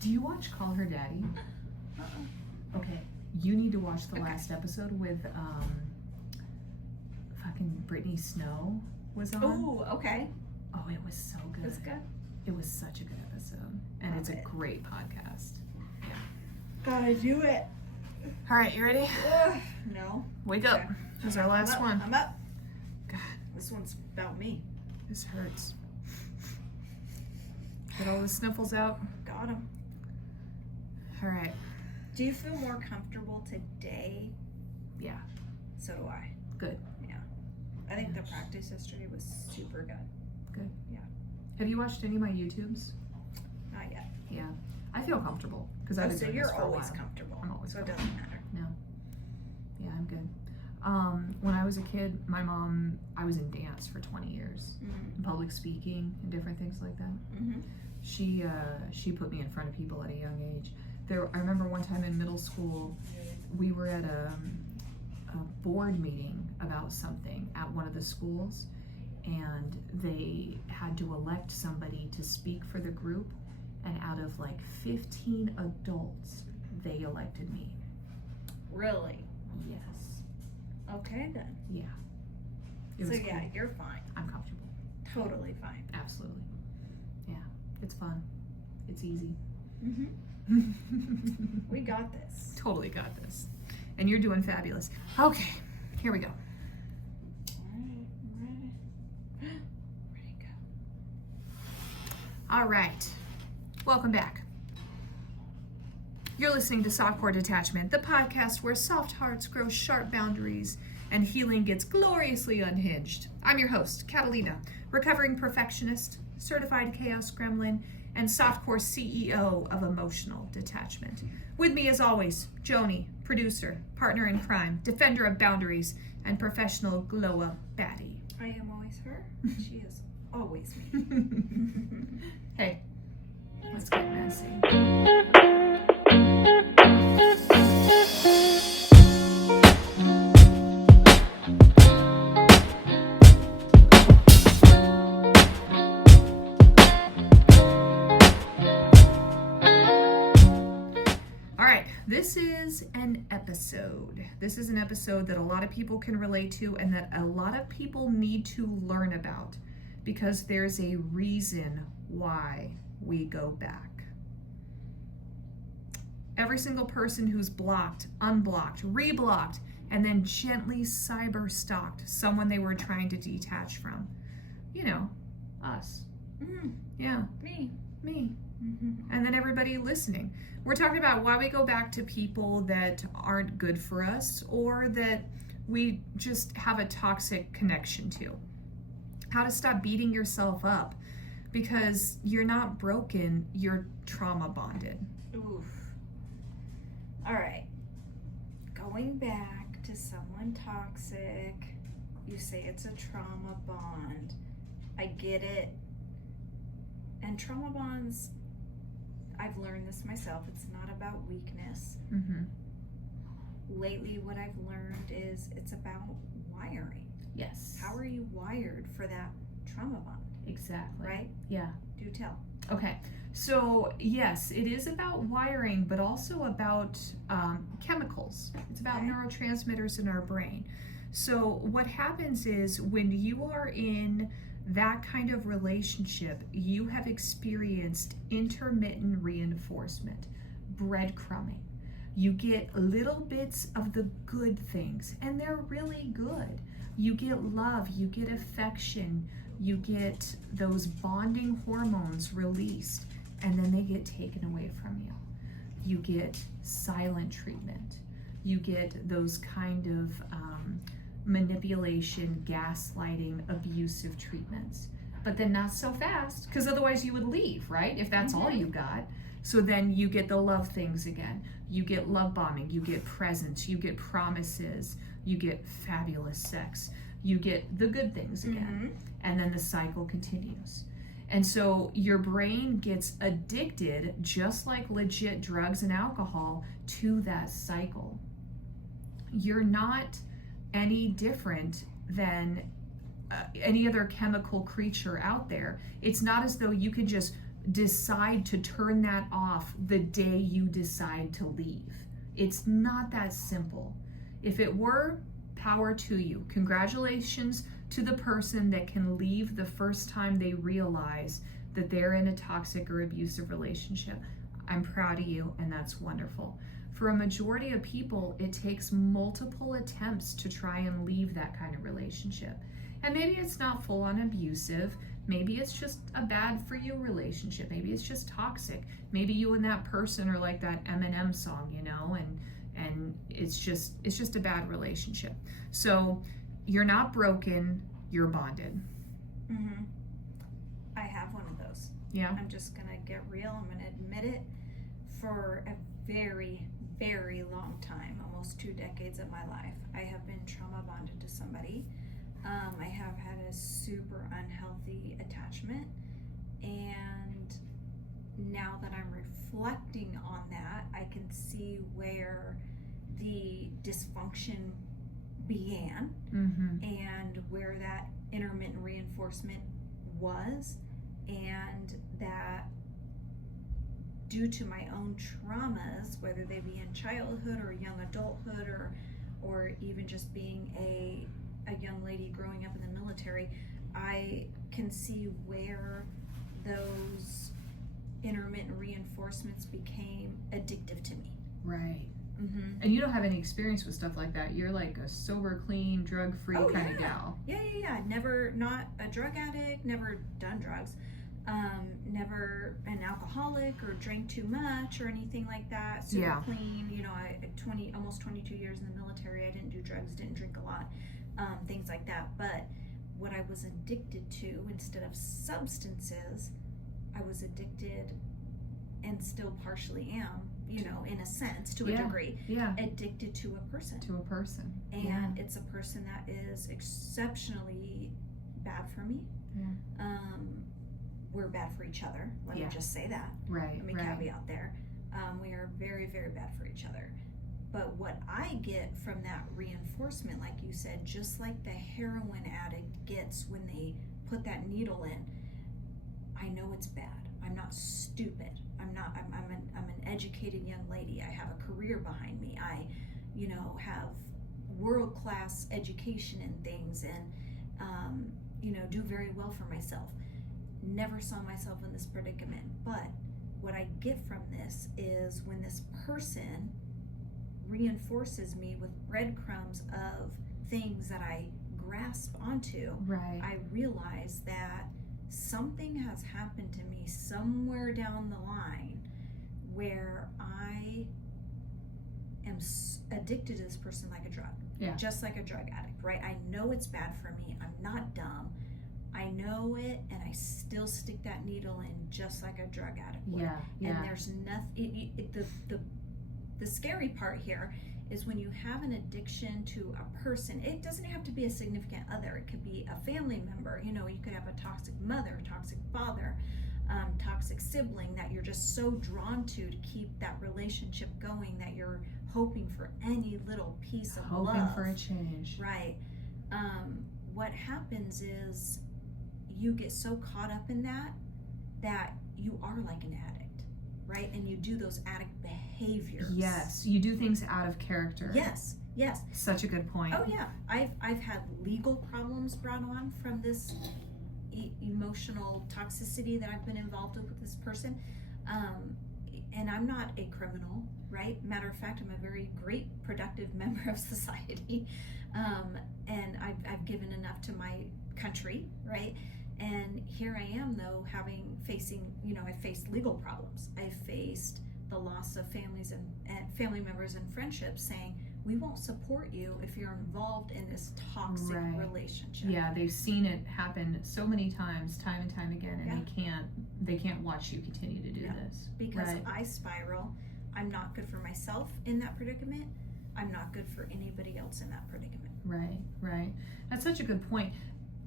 Do you watch Call Her Daddy? Okay, you need to watch the last episode with fucking Brittany Snow was on. Oh, okay. Oh, it was so good. It's good. It was such a good episode, and it's a great podcast. Yeah. Gotta do it. All right, you ready? No. Wake up. Okay. This is our last one. I'm up. God, This one's about me. this hurts. Get all the sniffles out. Got him. All right. Do you feel more comfortable today? Yeah. So do I. Good. Yeah. I think the practice history was super good. Good. Yeah. Have you watched any of my YouTubes? Not yet. Yeah. I feel comfortable because I've been so doing you're this for a always while. comfortable. I'm always so it comfortable. doesn't matter. No. Yeah, I'm good. When I was a kid, my mom, I was in dance for 20 years, Mm-hmm. public speaking and different things like that. Mm-hmm. She put me in front of people at a young age. I remember one time in middle school, we were at a board meeting about something at one of the schools, and they had to elect somebody to speak for the group, and out of like 15 adults, they elected me. Really? Yes. Okay then. Yeah. It So was yeah, cool. you're fine. I'm comfortable. Totally fine. Absolutely. Yeah. It's fun. It's easy. Mm-hmm. We got this. Totally got this. And you're doing fabulous. Okay, here we go. Alright, I'm ready. Ready to go. All right. Welcome back. You're listening to Softcore Detachment, the podcast where soft hearts grow sharp boundaries and healing gets gloriously unhinged. I'm your host, Catalina, recovering perfectionist, certified chaos gremlin, and softcore CEO of Emotional Detachment. With me, as always, Jonnie, producer, partner in crime, defender of boundaries, and professional glow-up baddie. I am always her. She is always me. Hey, let's get messy. This is an episode that a lot of people can relate to and that a lot of people need to learn about because there's a reason why we go back. Every single person who's blocked, unblocked, reblocked, and then gently cyber-stalked someone they were trying to detach from. You know, us. Mm-hmm. Yeah. Me. Mm-hmm. And then everybody listening. We're talking about why we go back to people that aren't good for us or that we just have a toxic connection to. How to stop beating yourself up because you're not broken, you're trauma bonded. Oof. All right. Going back to someone toxic, you say it's a trauma bond. I get it. And trauma bonds, I've learned this myself, it's not about weakness. Mm-hmm. Lately, what I've learned is it's about wiring. Yes. How are you wired for that trauma bond? Exactly. Right? Yeah. Do tell. Okay. So, yes, it is about wiring, but also about chemicals. It's about neurotransmitters in our brain. So what happens is when you are in that kind of relationship, you have experienced intermittent reinforcement, breadcrumbing. You get little bits of the good things, and they're really good. You get love, you get affection, you get those bonding hormones released, and then they get taken away from you. You get silent treatment. You get those kind of manipulation, gaslighting, abusive treatments. But then not so fast, because otherwise you would leave, right? If that's all you got. So then you get the love things again. You get love bombing, you get presents, you get promises, you get fabulous sex, you get the good things again. And then the cycle continues. And so your brain gets addicted, just like legit drugs and alcohol, to that cycle. You're not any different than any other chemical creature out there. It's not as though you could just decide to turn that off the day you decide to leave. It's not that simple. If it were, power to you. Congratulations to the person that can leave the first time they realize that they're in a toxic or abusive relationship. I'm proud of you, and that's wonderful. For a majority of people, it takes multiple attempts to try and leave that kind of relationship. And maybe it's not full on abusive. Maybe it's just a bad for you relationship. Maybe it's just toxic. Maybe you and that person are like that Eminem song, you know, and it's just a bad relationship. So you're not broken, you're bonded. Mm-hmm. I have one of those. Yeah. I'm just gonna get real. I'm gonna admit it. For a very, very long time, almost 2 decades of my life, I have been trauma bonded to somebody. I have had a super unhealthy attachment, and now that I'm reflecting on that, I can see where the dysfunction began, and where that intermittent reinforcement was, and that due to my own traumas, whether they be in childhood or young adulthood, or even just being a young lady growing up in the military, I can see where those intermittent reinforcements became addictive to me. Right. And you don't have any experience with stuff like that. You're like a sober, clean, drug-free kind of gal. Yeah. Never, not a drug addict, never done drugs, never an alcoholic or drank too much or anything like that. Super clean. You know, almost 22 years in the military. I didn't do drugs, didn't drink a lot, things like that. But what I was addicted to, instead of substances, I was addicted, and still partially am, you know, in a sense, to a degree, addicted to a person. And it's a person that is exceptionally bad for me. We're bad for each other. Let me just say that. Let me caveat there. We are very, very bad for each other. But what I get from that reinforcement, like you said, just like the heroin addict gets when they put that needle in, I know it's bad. I'm not stupid. I'm an educated young lady. I have a career behind me. I, you know, have world-class education and things, and you know, do very well for myself. Never saw myself in this predicament. But what I get from this is when this person reinforces me with breadcrumbs of things that I grasp onto, I realize that something has happened to me somewhere down the line where I am addicted to this person like a drug, just like a drug addict, right? I know it's bad for me. I'm not dumb. I know it, and I still stick that needle in just like a drug addict would. And there's nothing. The scary part here is when you have an addiction to a person. It doesn't have to be a significant other. It could be a family member. You know, you could have a toxic mother, toxic father, toxic sibling that you're just so drawn to keep that relationship going that you're hoping for any little piece of love. Hoping for a change. Right. What happens is you get so caught up in that you are like an addict, right? And you do those addict behaviors. Yes, you do things out of character. Yes. Such a good point. Oh yeah, I've had legal problems brought on from this emotional toxicity that I've been involved with this person, and I'm not a criminal, right? Matter of fact, I'm a very great, productive member of society, and I've given enough to my country, right? And here I am, though, facing, you know, I faced legal problems. I faced the loss of families and family members and friendships saying, we won't support you if you're involved in this toxic relationship. Yeah, they've seen it happen so many times, time and time again, and they can't watch you continue to do this. Because I spiral. I'm not good for myself in that predicament. I'm not good for anybody else in that predicament. Right. That's such a good point.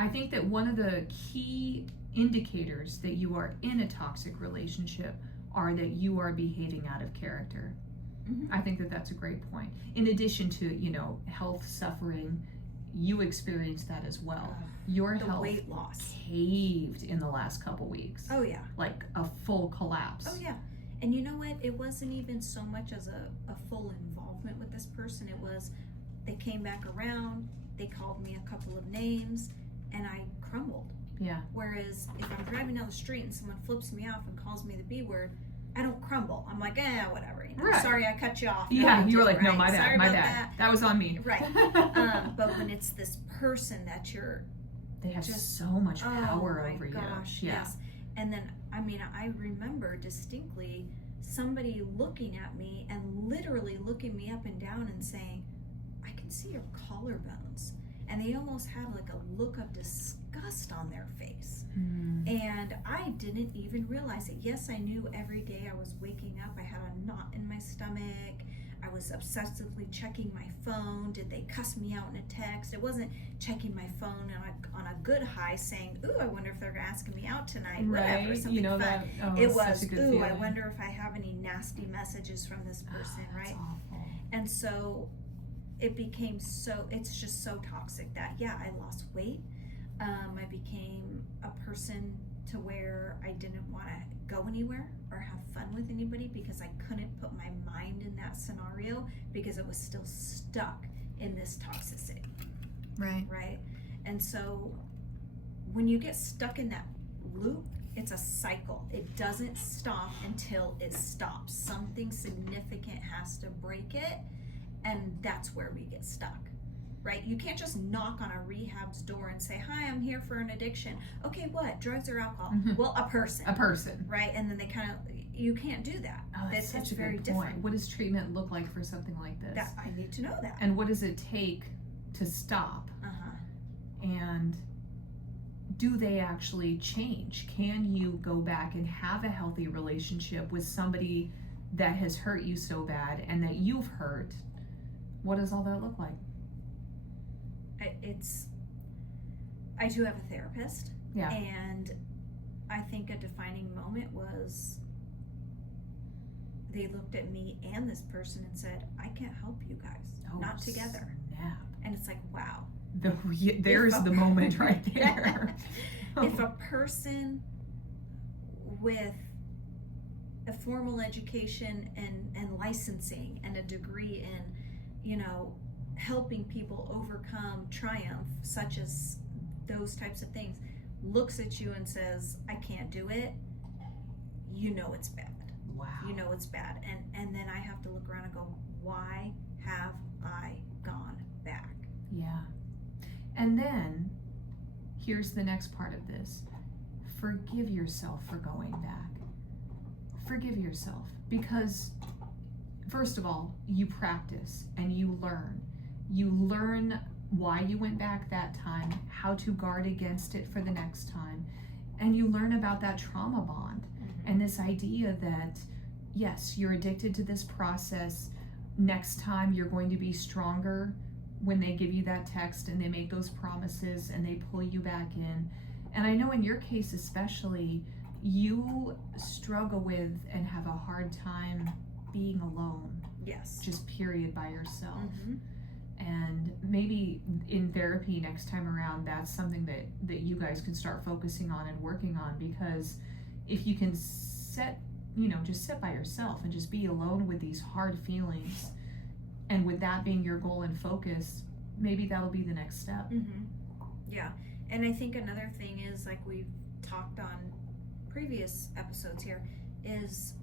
I think that one of the key indicators that you are in a toxic relationship are that you are behaving out of character. I think that that's a great point. In addition to, you know, health suffering you experienced that as well. Ugh, Your the health weight loss. caved in the last couple weeks. Oh yeah. Like a full collapse. Oh yeah. And you know what? It wasn't even so much as a full involvement with this person. It was, they came back around, they called me a couple of names, and I crumbled. Yeah. Whereas if I'm driving down the street and someone flips me off and calls me the B word, I don't crumble. I'm like, whatever. You know, Right. Sorry, I cut you off. Yeah, you were like, no, right? my bad, Sorry my about bad. That was on me. Right. But when it's this person that you're They have just so much power oh my over gosh, you. Yeah. yes. And then, I mean, I remember distinctly somebody looking at me and literally looking me up and down and saying, I can see your collarbones. And they almost had like a look of disgust on their face. And I didn't even realize it. Yes, I knew every day I was waking up, I had a knot in my stomach. I was obsessively checking my phone. Did they cuss me out in a text? It wasn't checking my phone on a good high saying, ooh, I wonder if they're asking me out tonight. Right. Whatever, something You know fun. that. Oh, It it's was, such a good ooh, I feeling. wonder if I have any nasty messages from this person, That's right? awful. And so it became it's just so toxic that, yeah, I lost weight. I became a person to where I didn't want to go anywhere or have fun with anybody because I couldn't put my mind in that scenario because it was still stuck in this toxicity, Right. right? And so when you get stuck in that loop, it's a cycle. It doesn't stop until it stops. Something significant has to break it, and that's where we get stuck, right? You can't just knock on a rehab's door and say, hi, I'm here for an addiction. Okay, what? Drugs or alcohol? Well, a person. A person. Right? And then they kind of, you can't do that. Oh, that's such it's a very good point. different. What does treatment look like for something like this? That, I need to know that. And what does it take to stop? And do they actually change? Can you go back and have a healthy relationship with somebody that has hurt you so bad and that you've hurt? What does all that look like? I do have a therapist. Yeah. And I think a defining moment was they looked at me and this person and said, I can't help you guys. Oh, Not together. Snap. And it's like, wow. There's the moment right there. If a person with a formal education and licensing and a degree in, helping people overcome triumph, such as those types of things, looks at you and says, I can't do it, it's bad. Wow. It's bad. And then I have to look around and go, why have I gone back? Yeah. And then, here's the next part of this. Forgive yourself for going back. Forgive yourself. Because, first of all, you practice and you learn. You learn why you went back that time, how to guard against it for the next time. And you learn about that trauma bond and this idea that, yes, you're addicted to this process. Next time you're going to be stronger when they give you that text and they make those promises and they pull you back in. And I know in your case especially, you struggle with and have a hard time being alone. Yes. Just period, by yourself. And maybe in therapy next time around, that's something that you guys can start focusing on and working on, because if you can just sit by yourself and just be alone with these hard feelings, and with that being your goal and focus, maybe that'll be the next step. Yeah. And I think another thing is, like we've talked on previous episodes here, is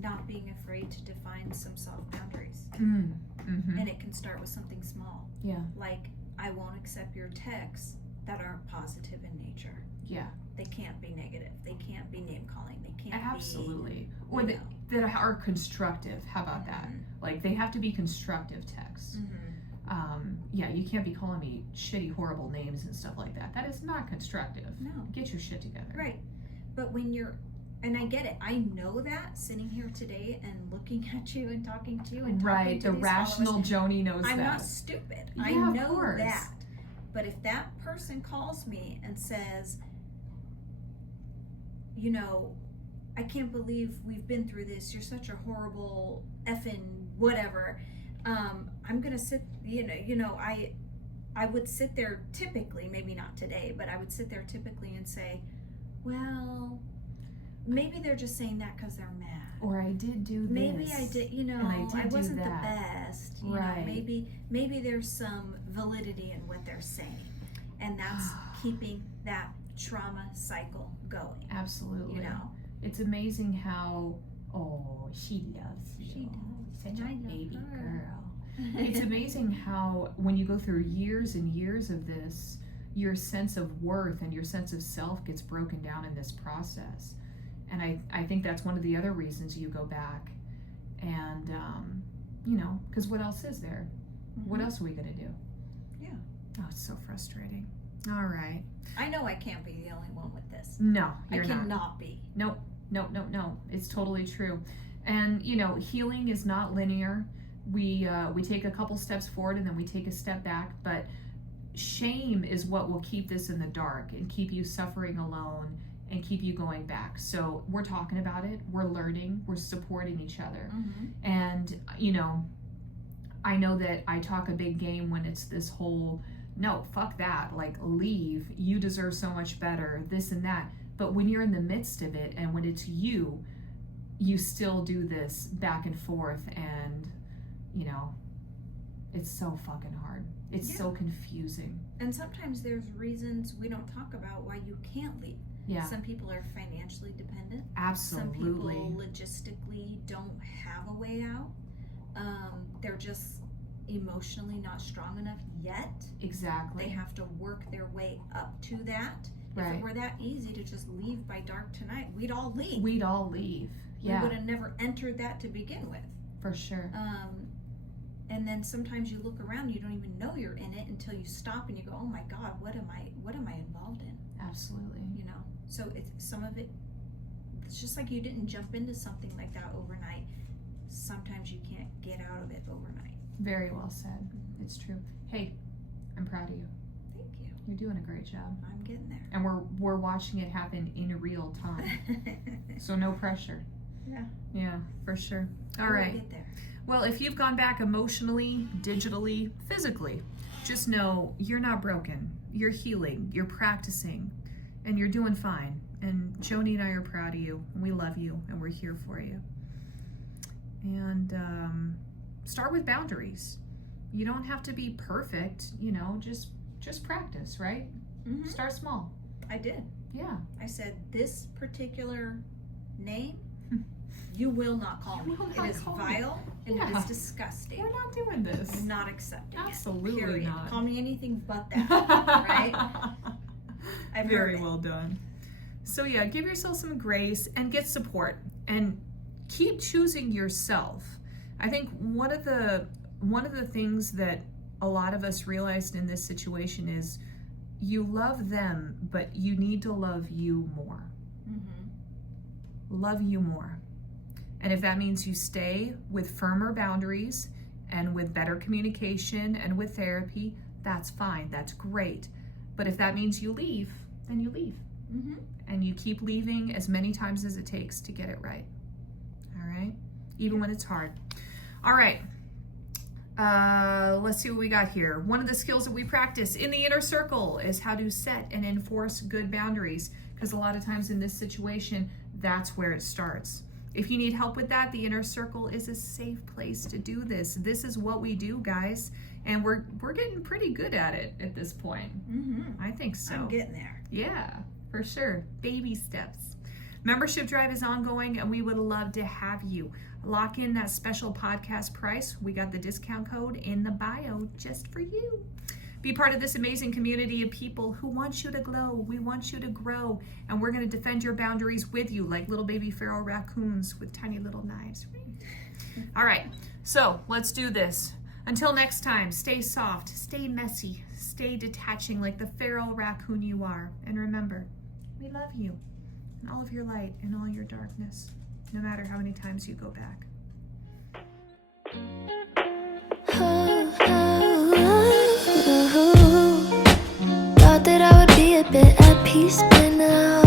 not being afraid to define some self-boundaries. And it can start with something small. Yeah. Like, I won't accept your texts that aren't positive in nature. Yeah. They can't be negative. They can't be name-calling. They can't Absolutely. Or that are constructive. How about that? Like, they have to be constructive texts. Yeah, you can't be calling me shitty, horrible names and stuff like that. That is not constructive. No. Get your shit together. Right. But when and I get it. I know that sitting here today and looking at you and talking to you and talking to the these rational followers, Jonnie knows I'm that. not stupid. Yeah, I of know course. that. But if that person calls me and says, I can't believe we've been through this. You're such a horrible effing whatever. I'm gonna sit. I would sit there typically, maybe not today, but I would sit there typically and say, well, maybe they're just saying that because they're mad. Or I did do this. Maybe I did, you know, I wasn't the best. You right. know, maybe there's some validity in what they're saying. And that's keeping that trauma cycle going. Absolutely. You know? It's amazing how, she loves you. She does. Such a baby her. girl. It's amazing how when you go through years and years of this, your sense of worth and your sense of self gets broken down in this process. And I think that's one of the other reasons you go back. And, you know, because what else is there? Mm-hmm. What else are we going to do? Yeah. Oh, it's so frustrating. All right. I know I can't be the only one with this. No, you're I not. cannot be. Nope. It's totally true. And, you know, healing is not linear. We take a couple steps forward and then we take a step back, but shame is what will keep this in the dark and keep you suffering alone and keep you going back. So we're talking about it, we're learning, we're supporting each other. Mm-hmm. And, you know, I know that I talk a big game when it's this whole, no, fuck that, like leave, you deserve so much better, this and that. But when you're in the midst of it and when it's you still do this back and forth, and you know, it's so fucking hard. It's so confusing. And sometimes there's reasons we don't talk about why you can't leave. Yeah. Some people are financially dependent. Absolutely. Some people logistically don't have a way out. They're just emotionally not strong enough yet. Exactly. They have to work their way up to that. Right. If it were that easy to just leave by dark tonight, we'd all leave. Yeah. We would have never entered that to begin with. For sure. And then sometimes you look around, you don't even know you're in it until you stop and you go, "Oh my God, what am I involved in?" Absolutely. You know. So it's some of it. It's just like you didn't jump into something like that overnight. Sometimes you can't get out of it overnight. Very well said. It's true. Hey, I'm proud of you. Thank you. You're doing a great job. I'm getting there. And we're watching it happen in real time. So no pressure. Yeah. Yeah, for sure. All We'll right. get there. Well, if you've gone back emotionally, digitally, physically, just know you're not broken. You're healing, you're practicing, and you're doing fine. And Jonnie and I are proud of you, and we love you, and we're here for you. And start with boundaries. You don't have to be perfect, you know, just practice, right? Mm-hmm. Start small. I did. Yeah. I said, this particular name, you will not call me. It is vile and it is disgusting. We're not doing this. I'm not accepting Absolutely it. Period. not. Call me anything but that, right? I've Very heard it. well done. So yeah, give yourself some grace and get support and keep choosing yourself. I think one of the things that a lot of us realized in this situation is you love them, but you need to love you more. Mm-hmm. Love you more. And if that means you stay with firmer boundaries and with better communication and with therapy, that's fine. That's great. But if that means you leave, then you leave. Mm-hmm. And you keep leaving as many times as it takes to get it right. All right? Even when it's hard. All right. Let's see what we got here. One of the skills that we practice in the inner circle is how to set and enforce good boundaries. Because a lot of times in this situation, that's where it starts. If you need help with that, the inner circle is a safe place to do this. This is what we do, guys. And we're getting pretty good at it at this point. Mm-hmm. I think so. I'm getting there. Yeah, for sure. Baby steps. Membership drive is ongoing, and we would love to have you. Lock in that special podcast price. We got the discount code in the bio just for you. Be part of this amazing community of people who want you to glow. We want you to grow, and we're going to defend your boundaries with you like little baby feral raccoons with tiny little knives. All right, so let's do this. Until next time, stay soft, stay messy, stay detaching like the feral raccoon you are. And remember, we love you and all of your light and all your darkness, no matter how many times you go back. Thought that I would be a bit at peace by now.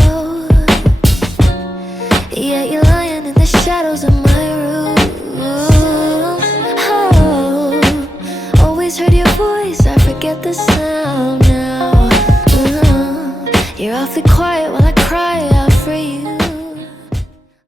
Yeah, you're lying in the shadows of my room. Oh, always heard your voice, I forget the sound. You're awfully quiet while